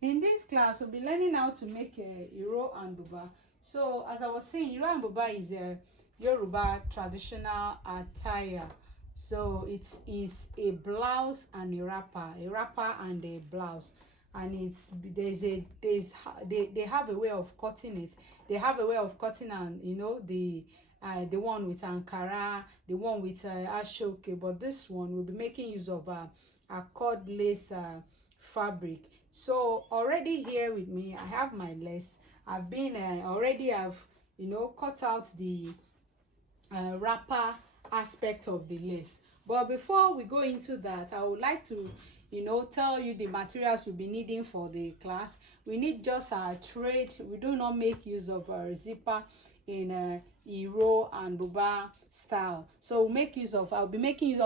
In this class, we'll be learning how to make a Iro and buba. So, as I was saying, Iro and buba is a Yoruba traditional attire. So, it is a blouse and a wrapper and a blouse. And they have a way of cutting it. They have a way of cutting, and the one with Ankara, the one with Ashoke, but this one will be making use of a cord lace fabric. So already here with me, I have my lace. I've been already have cut out the wrapper aspect of the lace. But before we go into that, I would like to tell you the materials we'll be needing for the class. We need just our thread. We do not make use of a zipper in Iro and buba style. So I'll be making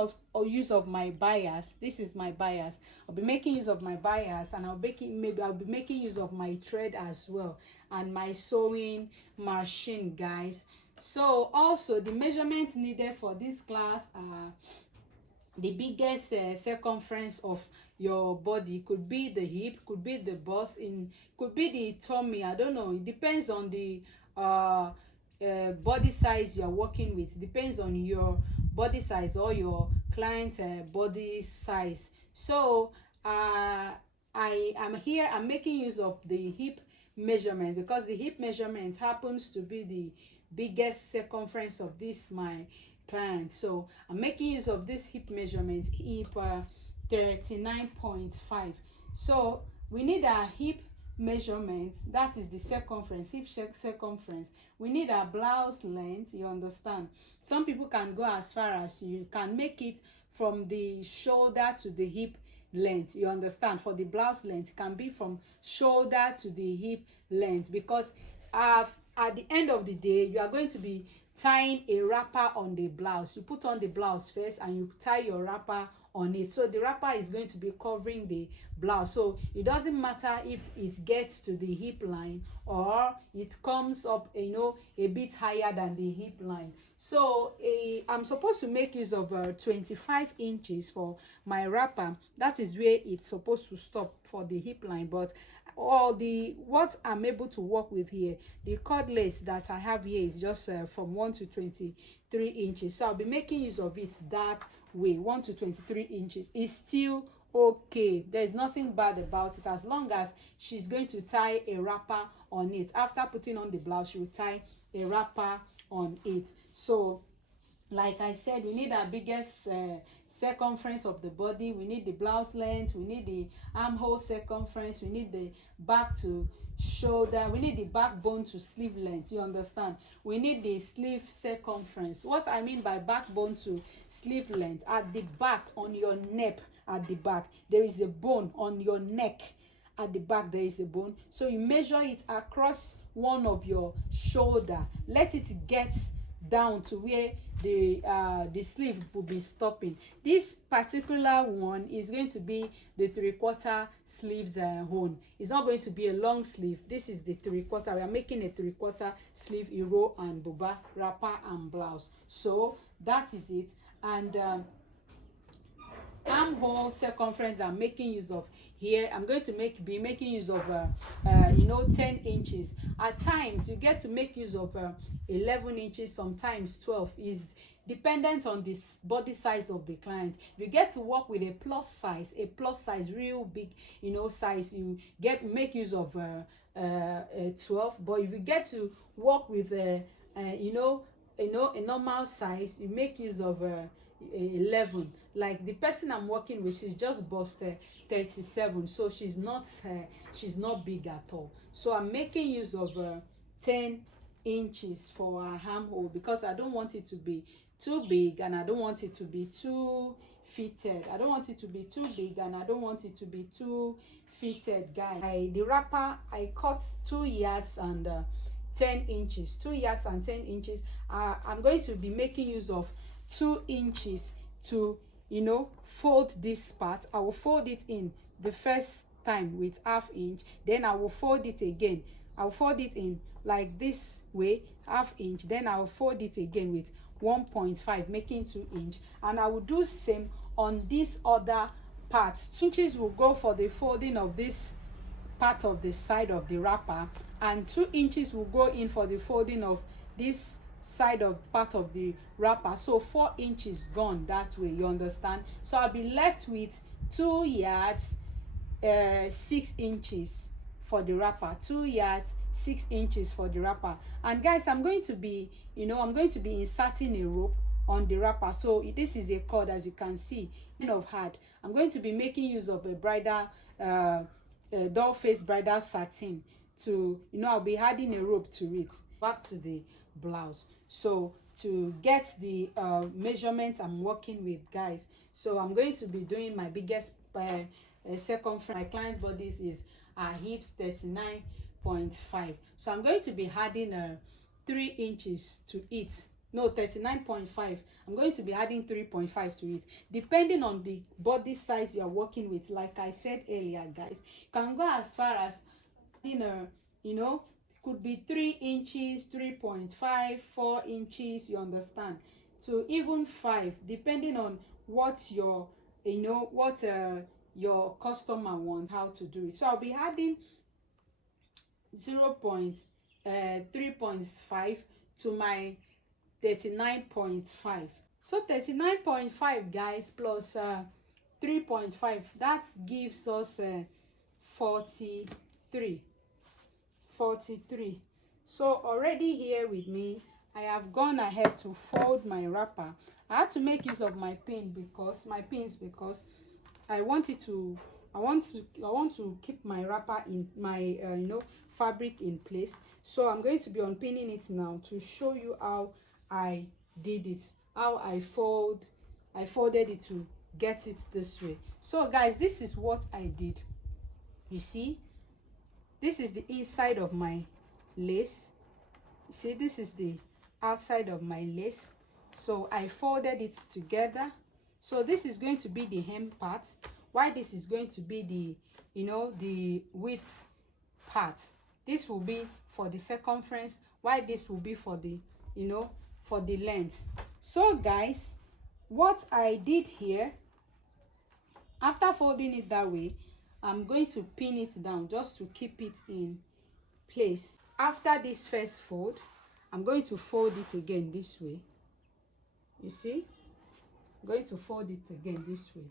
use of my bias. This is my bias. I'll be making use of my bias, and I'll be making use of my thread as well, and my sewing machine, guys. So also the measurements needed for this class are the biggest circumference of your body. Could be the hip, could be the bust, could be the tummy. I don't know, it depends on the body size you are working with. Depends on your body size or your client body size. So I'm making use of the hip measurement, because the hip measurement happens to be the biggest circumference of this my client. So I'm making use of this hip measurement, hip 39.5. So we need a hip measurement, that is the circumference, hip circumference. We need a blouse length, you understand. Some people can go as far as, you can make it from the shoulder to the hip length, you understand. For the blouse length, it can be from shoulder to the hip length, because at the end of the day, you are going to be tying a wrapper on the blouse. You put on the blouse first and you tie your wrapper on it. So the wrapper is going to be covering the blouse. So it doesn't matter if it gets to the hip line or it comes up a bit higher than the hip line. So I'm supposed to make use of 25 inches for my wrapper. That is where it's supposed to stop for the hip line. But what I'm able to work with here, the cord lace that I have here is just from 1 to 23 inches. So I'll be making use of it that way. 1 to 23 inches is still okay. There's nothing bad about it, as long as she's going to tie a wrapper on it. After putting on the blouse, she will tie a wrapper on it. So like I said, we need our biggest circumference of the body. We need the blouse length. We need the armhole circumference. We need the back to shoulder. We need the backbone to sleeve length. You understand? We need the sleeve circumference. What I mean by backbone to sleeve length, at the back, on your neck, at the back, there is a bone. On your neck, at the back, there is a bone. So you measure it across one of your shoulder. Let it get down to where the sleeve will be stopping. This particular one is going to be the 3/4 sleeves hone. It's not going to be a long sleeve. This is the 3/4. We are making a 3/4 sleeve Iro and buba wrapper and blouse. So that is it. And armhole circumference that I'm making use of here, I'm going to be making use of 10 inches. At times you get to make use of 11 inches, sometimes 12. Is dependent on the body size of the client. If you get to work with a plus size real big size, you make use of 12. But if you get to work with a normal size, you make use of 11. Like the person I'm working with, she's just bust 37, so she's not big at all. So I'm making use of 10 inches for her armhole, because I don't want it to be too big and I don't want it to be too fitted. I don't want it to be too big and I don't want it to be too fitted, guys. The wrapper, I cut 2 yards and 10 inches. 2 yards and 10 inches. I'm going to be making use of 2 inches to fold this part. I will fold it in the first time with 1/2 inch, then I will fold it again. I'll fold it in like this way, 1/2 inch, then I'll fold it again with 1.5, making 2 inch, and I will do same on this other part. 2 inches will go for the folding of this part of the side of the wrapper, and 2 inches will go in for the folding of this side of part of the wrapper. So 4 inches gone that way, you understand? So I'll be left with 2 yards 6 inches for the wrapper, 2 yards 6 inches for the wrapper. And guys, I'm going to be inserting a rope on the wrapper. So this is a cord, as you can see, kind of hard. I'm going to be making use of a bridal doll face bridal satin to, I'll be adding a rope to it. Back to the blouse. So to get the measurements I'm working with, guys, so I'm going to be doing my biggest circumference. My client's bodies is hips 39.5, so I'm going to be adding 3 inches to it. No, 39.5. I'm going to be adding 3.5 to it, depending on the body size you're working with. Like I said earlier, guys, you can go as far as could be 3 inches, 3.5, 4 inches, you understand, to even 5, depending on what your your customer wants, how to do it. So I'll be adding 3.5 to my 39.5. So 39.5, guys, plus 3.5, that gives us 43. So already here with me, I have gone ahead to fold my wrapper. I had to make use of my pins because I want to keep my wrapper in my fabric in place. So I'm going to be unpinning it now to show you how I did it, how I folded it to get it this way. So guys, this is what I did. You see, this is the inside of my lace. See, this is the outside of my lace. So I folded it together. So this is going to be the hem part, while this is going to be the the width part. This will be for the circumference, while this will be for the for the length. So guys, what I did here, after folding it that way, I'm going to pin it down just to keep it in place. After this first fold, I'm going to fold it again this way. You see, I'm going to fold it again this way.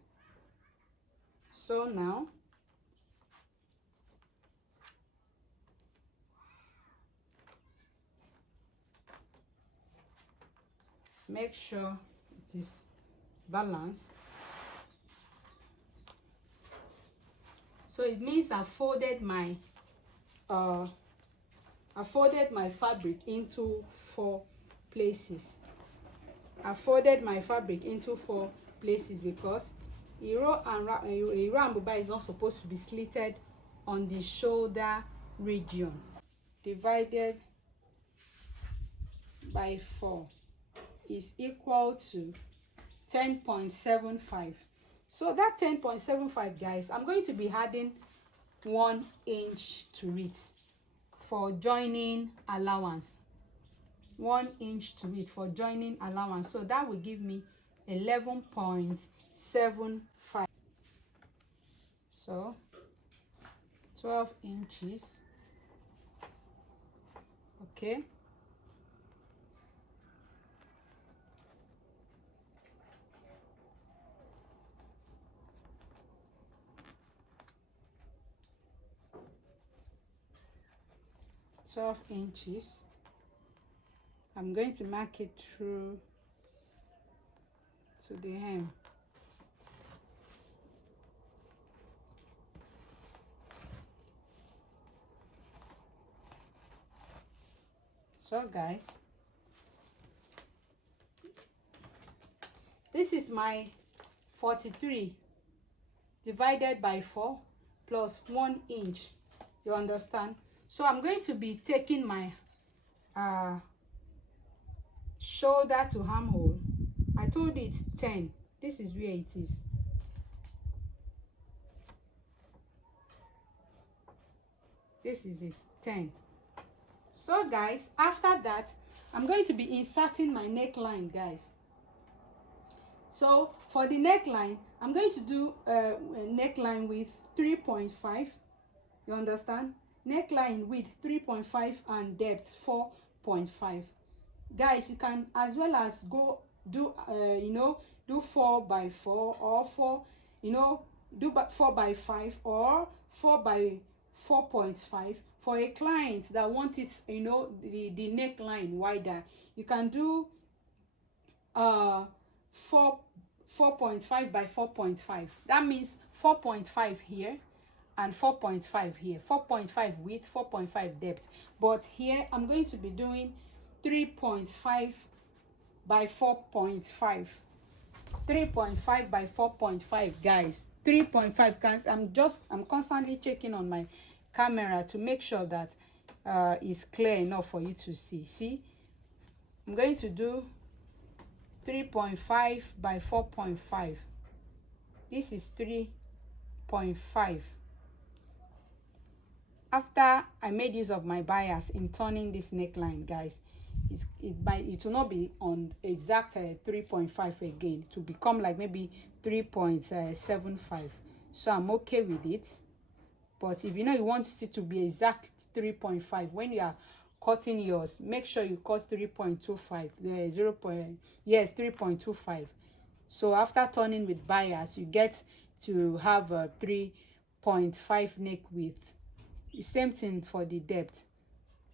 So now make sure it is balanced. So it means I folded my fabric into 4 places. I folded my fabric into 4 places because Iro and buba is not supposed to be slitted on the shoulder region. Divided by 4 is equal to 10.75. So that 10.75, guys, I'm going to be adding 1 inch to it for joining allowance. 1 inch to it for joining allowance. So that will give me 11.75. So 12 inches. Okay. inches. I'm going to mark it through to the hem. So guys, this is my 43 divided by 4 plus 1 inch. You understand? So I'm going to be taking my shoulder to armhole. I told you it's 10. This is where it is. This is it, 10. So guys, after that, I'm going to be inserting my neckline, guys. So for the neckline, I'm going to do a neckline with 3.5 You understand? Neckline width 3.5 and depth 4.5. Guys, you can as well as go do do 4 by 4 or 4, do 4 by 5 or 4 by 4.5. For a client that wants it, the neckline wider, you can do 4.5 by 4.5. That means 4.5 here and 4.5 here. 4.5 width, 4.5 depth. But here I'm going to be doing 3.5 by 4.5. 3.5 by 4.5, guys. 3.5. I'm constantly checking on my camera to make sure that it's clear enough for you to see. I'm going to do 3.5 by 4.5. This is 3.5. After I made use of my bias in turning this neckline, guys, it will not be on exact 3.5 again, to become like maybe 3.75. So I'm okay with it. But if you want it to be exact 3.5, when you are cutting yours, make sure you cut 3.25. 3.25. So after turning with bias, you get to have a 3.5 neck width. The same thing for the depth.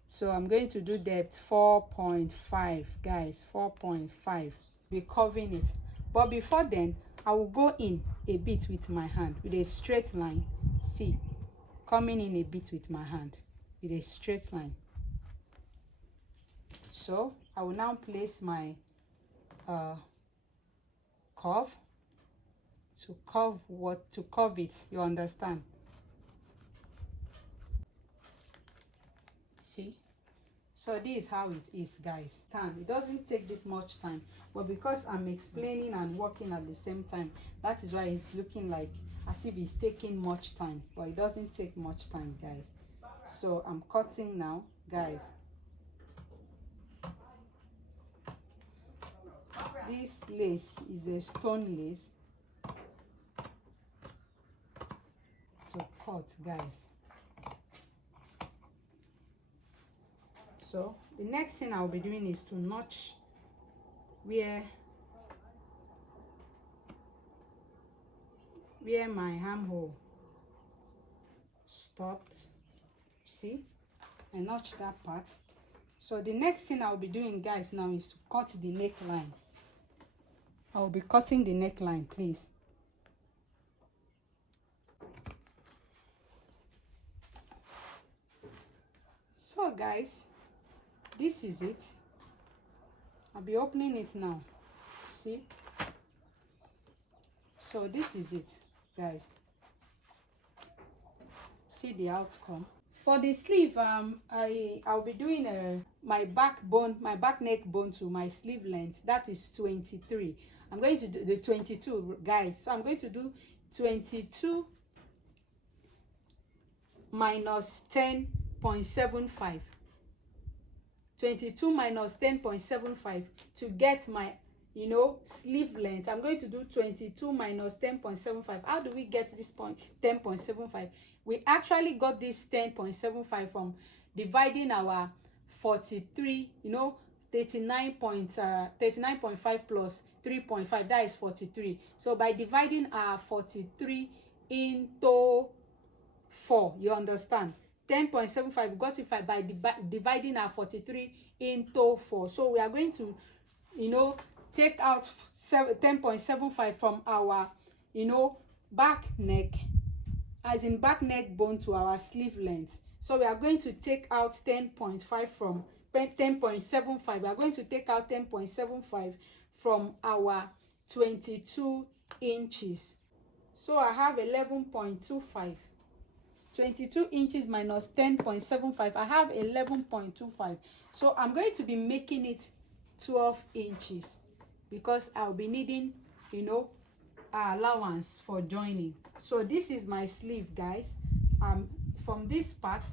So I'm going to do depth 4.5, guys. 4.5. Be curving it. But before then, I will go in a bit with my hand with a straight line. See, coming in a bit with my hand with a straight line. So I will now place my curve to curve it. You understand? See? So this is how it is, guys. It doesn't take this much time, but because I'm explaining and working at the same time, that is why it's looking like as if it's taking much time, but it doesn't take much time, guys. So I'm cutting now, guys. This lace is a stone lace to cut, guys. So the next thing I'll be doing is to notch where my armhole stopped. See, I notched that part. So the next thing I'll be doing, guys, now is to cut the neckline. I'll be cutting the neckline, please. So guys, this is it. I'll be opening it now. See? So this is it, guys. See the outcome. For the sleeve, I'll be doing my back neck bone to my sleeve length. That is 23. I'm going to do the 22, guys. So I'm going to do 22 minus 10.75. 22 minus 10.75 to get my sleeve length. I'm going to do 22 minus 10.75. How do we get this 10.75? We actually got this 10.75 from dividing our 43, 39.5 plus 3.5, that is 43. So by dividing our 43 into 4, you understand? 10.75, we got it by dividing our 43 into 4. So we are going to, take out 10.75 from our, back neck, as in back neck bone to our sleeve length. So we are going to take out 10.5 from 10.75. We are going to take out 10.75 from our 22 inches. So I have 11.25. 22 inches minus 10.75. I have 11.25. So I'm going to be making it 12 inches because I'll be needing, allowance for joining. So this is my sleeve, guys. From this part,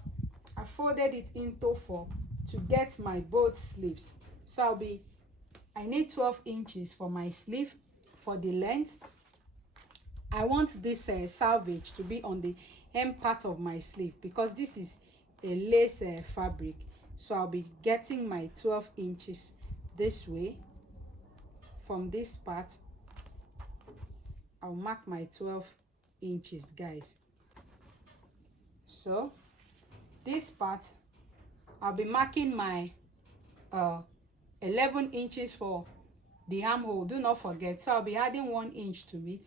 I folded it into 4 to get my both sleeves. So I need 12 inches for my sleeve. For the length, I want this selvage to be on the hem part of my sleeve, because this is a lace fabric. So I'll be getting my 12 inches this way. From this part, I'll mark my 12 inches, guys. So this part, I'll be marking my 11 inches for the armhole. Do not forget. So I'll be adding 1 inch to it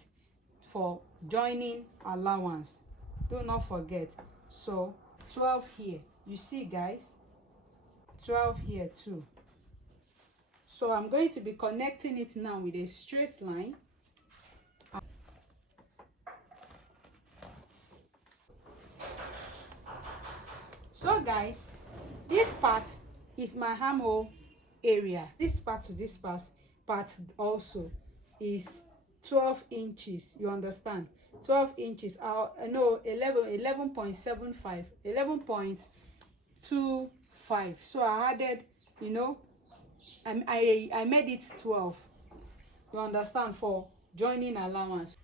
for joining allowance. Do not forget. So 12 here. You see, guys, 12 here too. So I'm going to be connecting it now with a straight line. So guys, this part is my armhole area. This part to this part also is 12 inches. You understand? 12 inches. No, 11.75, 11.25. So I added, you know, I made it 12. You understand? For joining allowance.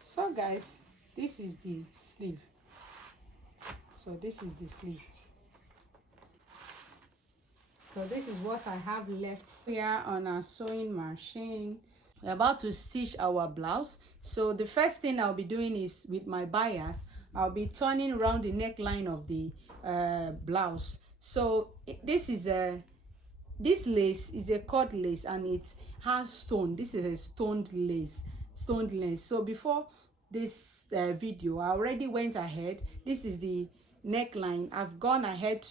So guys, this is the sleeve. So this is the sleeve. So this is what I have left here on our sewing machine. We're about to stitch our blouse. So the first thing I'll be doing is, with my bias, I'll be turning around the neckline of the blouse. So this lace is a cut lace, and it has stone. This is a stoned lace. So before this video, I already went ahead. This is the neckline. I've gone ahead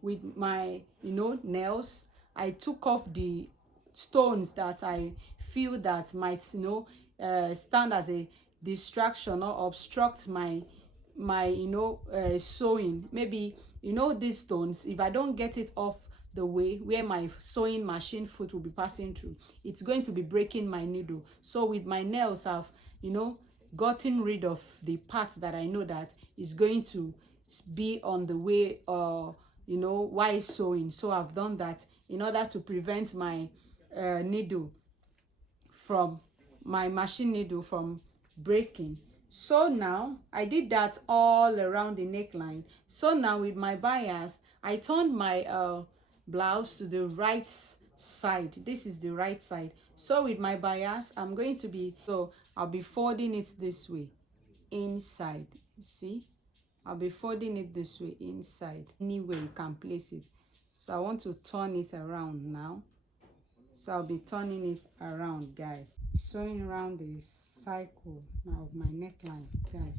with my nails. I took off the stones that I feel that might stand as a distraction or obstruct my sewing. Maybe these stones, if I don't get it off the way where my sewing machine foot will be passing through, it's going to be breaking my needle. So with my nails, I've gotten rid of the part that I know that is going to be on the way while sewing. So I've done that in order to prevent my needle from my machine needle from breaking. So now I did that all around the neckline. So now with my bias, I turned my blouse to the right side. This is the right side. So with my bias, I'll be folding it this way inside. See, I'll be folding it this way inside. Anywhere you can place it. So I want to turn it around now. So I'll be turning it around, guys. Sewing around the cycle now of my neckline, guys.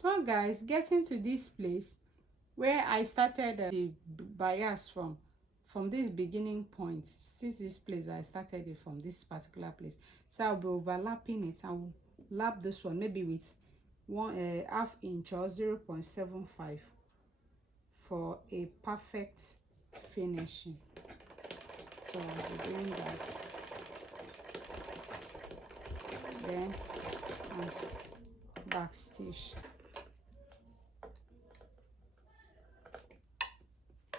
So guys, getting to this place where I started the bias from this beginning point. Since this place, I started it from this particular place. So I'll be overlapping it. I'll lap this one maybe with 1/2 inch or 0.75 for a perfect finishing. So I'll be doing that. Then I'll back stitch.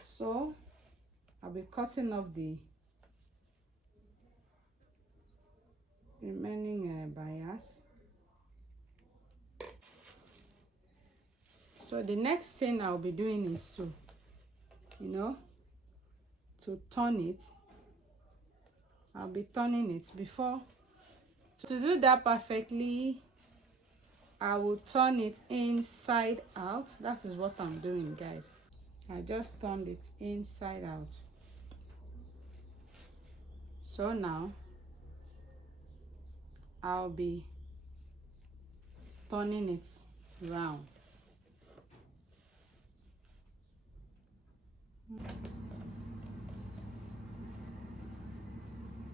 So I'll be cutting off the remaining bias. So the next thing I'll be doing is to turn it. I'll be turning it before. To do that perfectly, I will turn it inside out. That is what I'm doing, guys. I just turned it inside out. So now I'll be turning it round.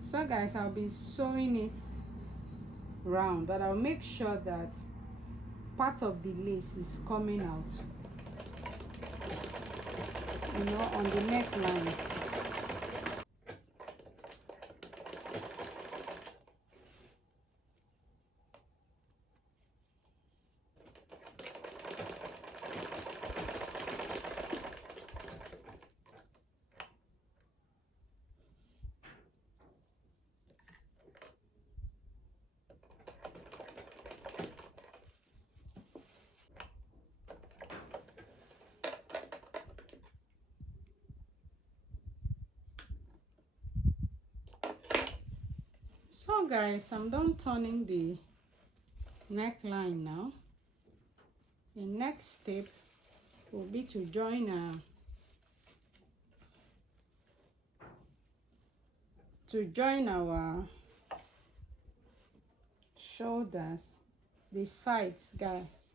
So guys, I'll be sewing it round, but I'll make sure that part of the lace is coming out, you know, on the neckline. So guys, I'm done turning the neckline now. The next step will be to join our shoulders, the sides, guys.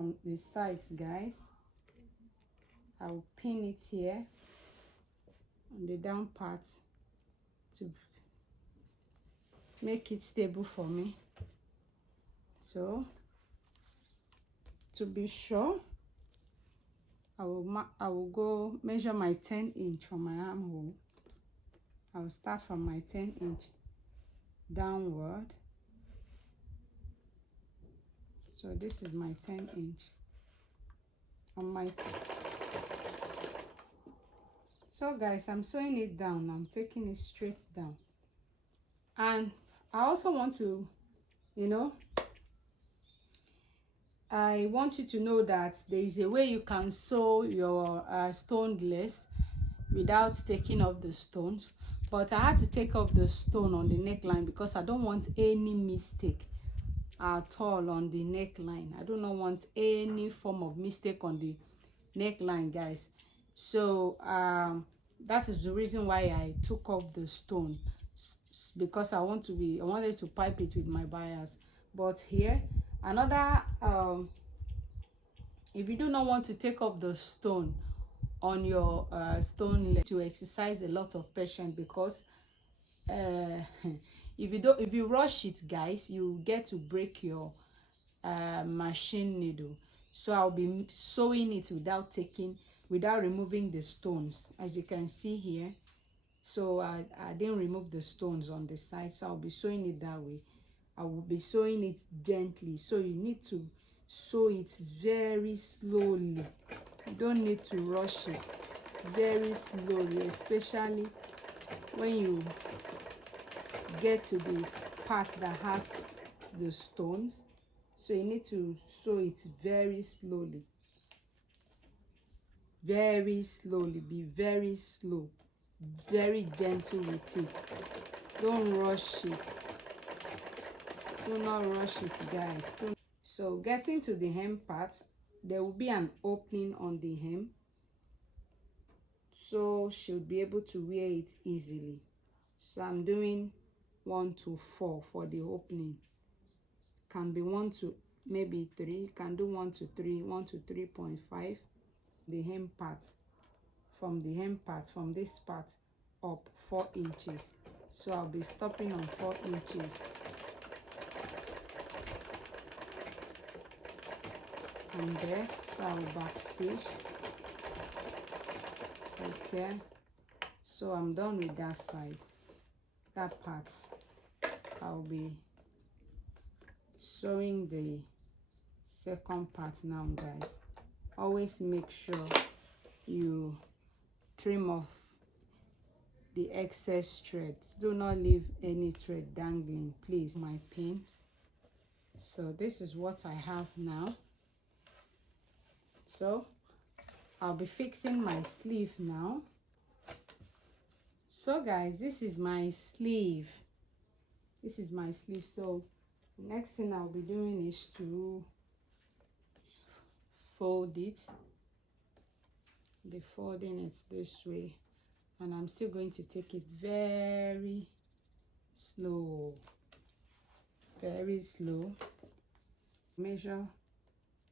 On the sides, guys, I will pin it here on the down part to make it stable for me. So to be sure, I will go measure my 10-inch from my armhole. I will start from my 10-inch downward. So this is my 10-inch on my. So guys, I'm sewing it down. I'm taking it straight down. And I also want to, you know, I want you to know that there is a way you can sew your stoned lace without taking off the stones. But I had to take off the stone on the neckline because I don't want any mistake at all on the neckline. I do not want any form of mistake on the neckline, guys. So that is the reason why I took off the stone, because I wanted to pipe it with my bias. But here another, if you do not want to take off the stone on your stone lace, to exercise a lot of patience, because if you rush it, guys, you get to break your machine needle. So I'll be sewing it without removing the stones, as you can see here. So I didn't remove the stones on the side, so I'll be sewing it that way. I will be sewing it gently, so you need to sew it very slowly. You don't need to rush it, very slowly, especially when you get to the part that has the stones. So you need to sew it very slowly, very slowly. Be very slow, very gentle with it. Don't rush it. Do not rush it, guys. So getting to the hem part, there will be an opening on the hem, so she'll be able to wear it easily. So I'm doing 1 to 4 for the opening. Can be 1 to maybe 3. Can do 1 to 3, 1 to 3.5. The hem part, from the hem part, from this part up 4 inches. So I'll be stopping on 4 inches. And there, so I'll backstitch. Okay, so I'm done with that side. That part, I'll be sewing the second part now, guys. Always make sure you trim off the excess threads. Do not leave any thread dangling, please. My pins. So this is what I have now. So I'll be fixing my sleeve now. So guys, this is my sleeve. This is my sleeve. So the next thing I'll be doing is to fold it. be folding it this way, and I'm still going to take it very slow, very slow. Measure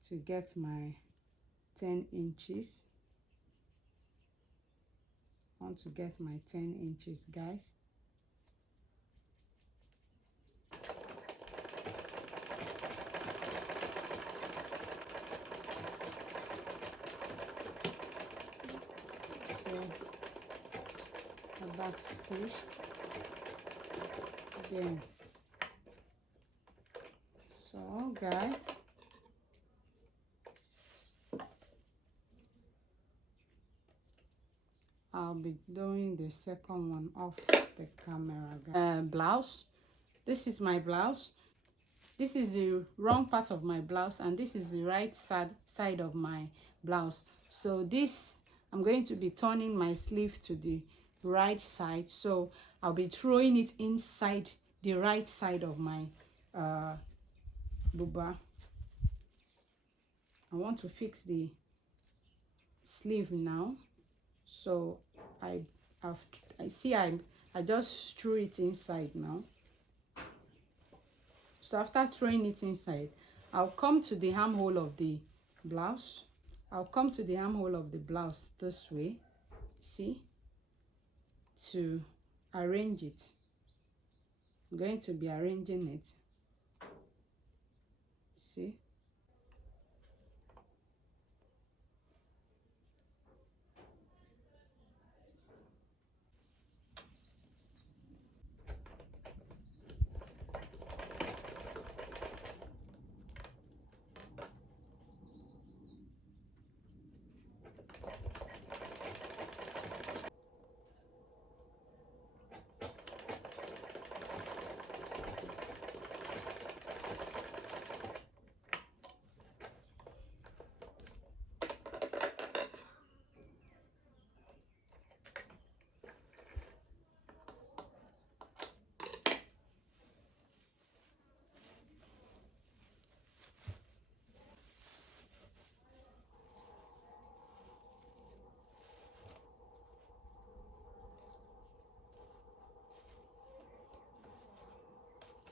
to get my 10 inches. I want to get my 10 inches, guys. So the back stitched again. So guys, I'll be doing the second one off the camera. Blouse. This is my blouse. This is the wrong part of my blouse, and this is the right side of my blouse. So this, I'm going to be turning my sleeve to the right side, so I'll be throwing it inside the right side of my buba. I want to fix the sleeve now, so I just threw it inside now. So after throwing it inside, I'll come to the armhole of the blouse. I'll come to the armhole of the blouse this way, see, to arrange it. I'm going to be arranging it, see.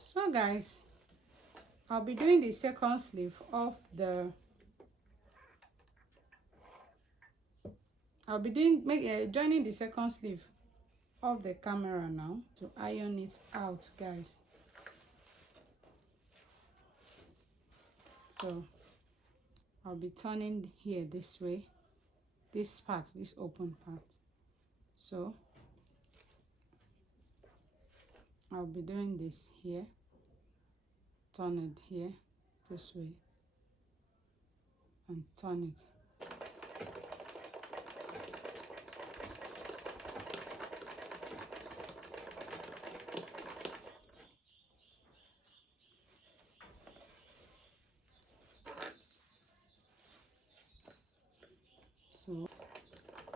So guys, I'll be doing the second sleeve of the joining the second sleeve of the camera now to iron it out, guys. So I'll be turning here this way, this part, this open part. So I'll be doing this here, turn it here this way, and turn it. So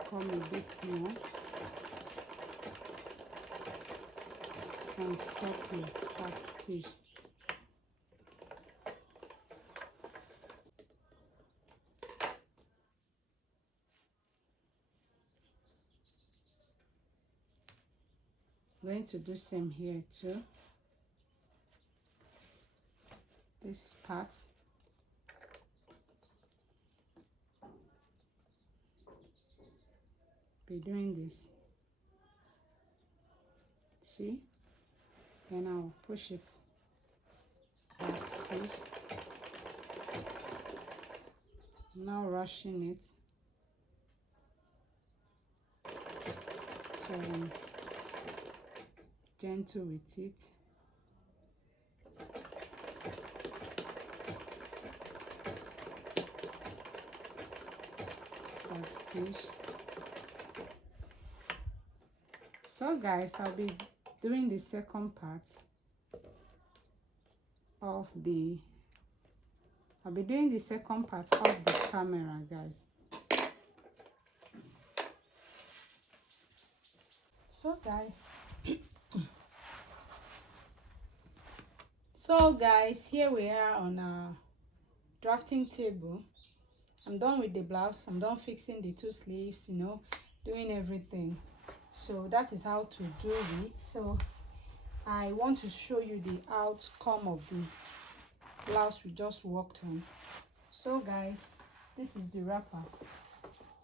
come a bit more and stop your back stitch. I'm going to do same here too. This part. Be doing this. See? Then I'll push it back stitch. Now rushing it. So I'm gentle with it. Back stitch. So guys, I'll be doing the second part of the camera, guys. So guys, here we are on our drafting table, I'm done with the blouse. I'm done fixing the two sleeves, you know, doing everything. So that is how to do it. So I want to show you the outcome of the blouse we just worked on. So guys, this is the wrapper.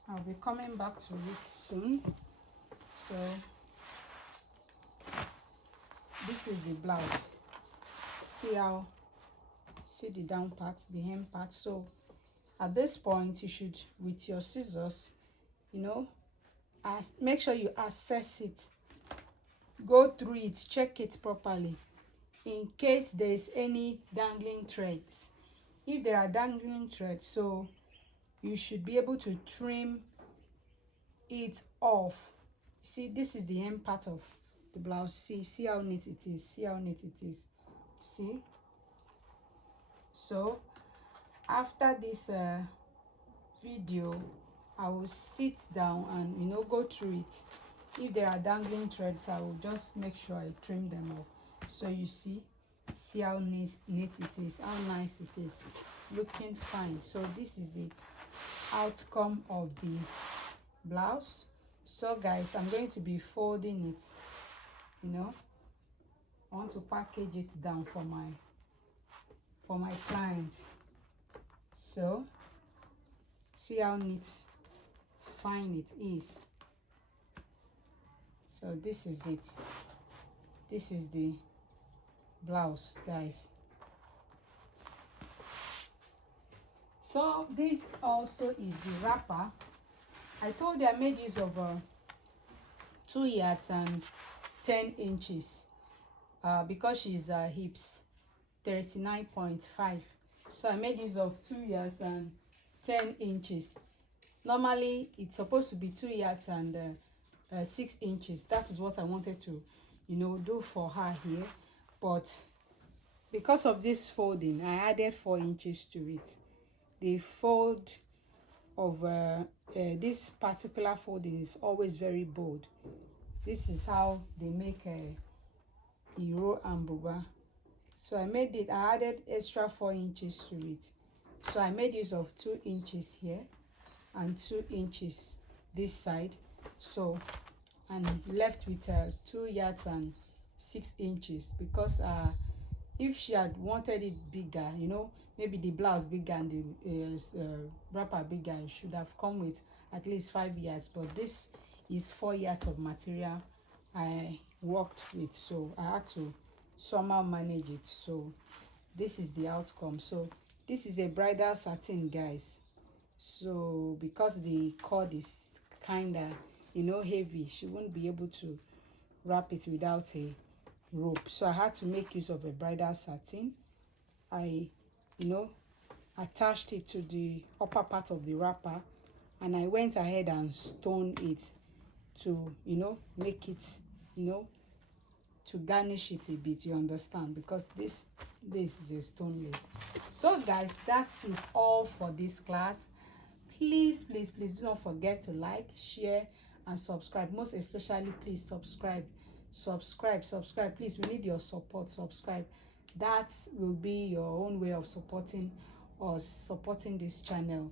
I'll be coming back to it soon. So this is the blouse. See the down part, the hem part. So at this point, you should, with your scissors, you know, make sure you assess it, go through it, check it properly in case there is any dangling threads. If there are dangling threads, so you should be able to trim it off. See, this is the hem part of the blouse. See how neat it is. See how neat it is. See. So after this video, I will sit down and, you know, go through it. If there are dangling threads, I will just make sure I trim them off. So you see how neat it is, how nice it is, looking fine. So this is the outcome of the blouse. So guys, I'm going to be folding it, you know. I want to package it down for my client. So see how neat, fine it is. So this is it. This is the blouse, guys. So this also is the wrapper. I told you I made use of 2 yards and 10 inches because she's hips 39.5. So I made use of 2 yards and 10 inches. Normally it's supposed to be 2 yards and 6 inches. That is what I wanted to, you know, do for her here, but because of this folding, I added 4 inches to it. The fold of this particular folding is always very bold. This is how they make a Euro and buba. So I added extra 4 inches to it. So I made use of 2 inches here and 2 inches this side. So and left with 2 yards and 6 inches because if she had wanted it bigger, you know, maybe the blouse bigger and the wrapper bigger, it should have come with at least 5 yards. But this is 4 yards of material I worked with, so I had to somehow manage it. So this is the outcome. So this is a bridal satin, guys. So because the cord is kind of, you know, heavy, she won't be able to wrap it without a rope. So I had to make use of a bridal satin. I, you know, attached it to the upper part of the wrapper, and I went ahead and stoned it to, you know, make it, you know, to garnish it a bit, you understand, because this is a stone lace. So guys, that is all for this class. Please do not forget to like, share and subscribe. Most especially, please subscribe. Please, we need your support. Subscribe. That will be your own way of supporting us, supporting this channel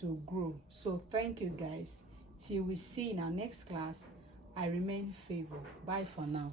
to grow. So thank you guys. Till we see in our next class. I remain favored. Bye for now.